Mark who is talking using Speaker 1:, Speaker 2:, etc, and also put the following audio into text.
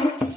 Speaker 1: Tamam.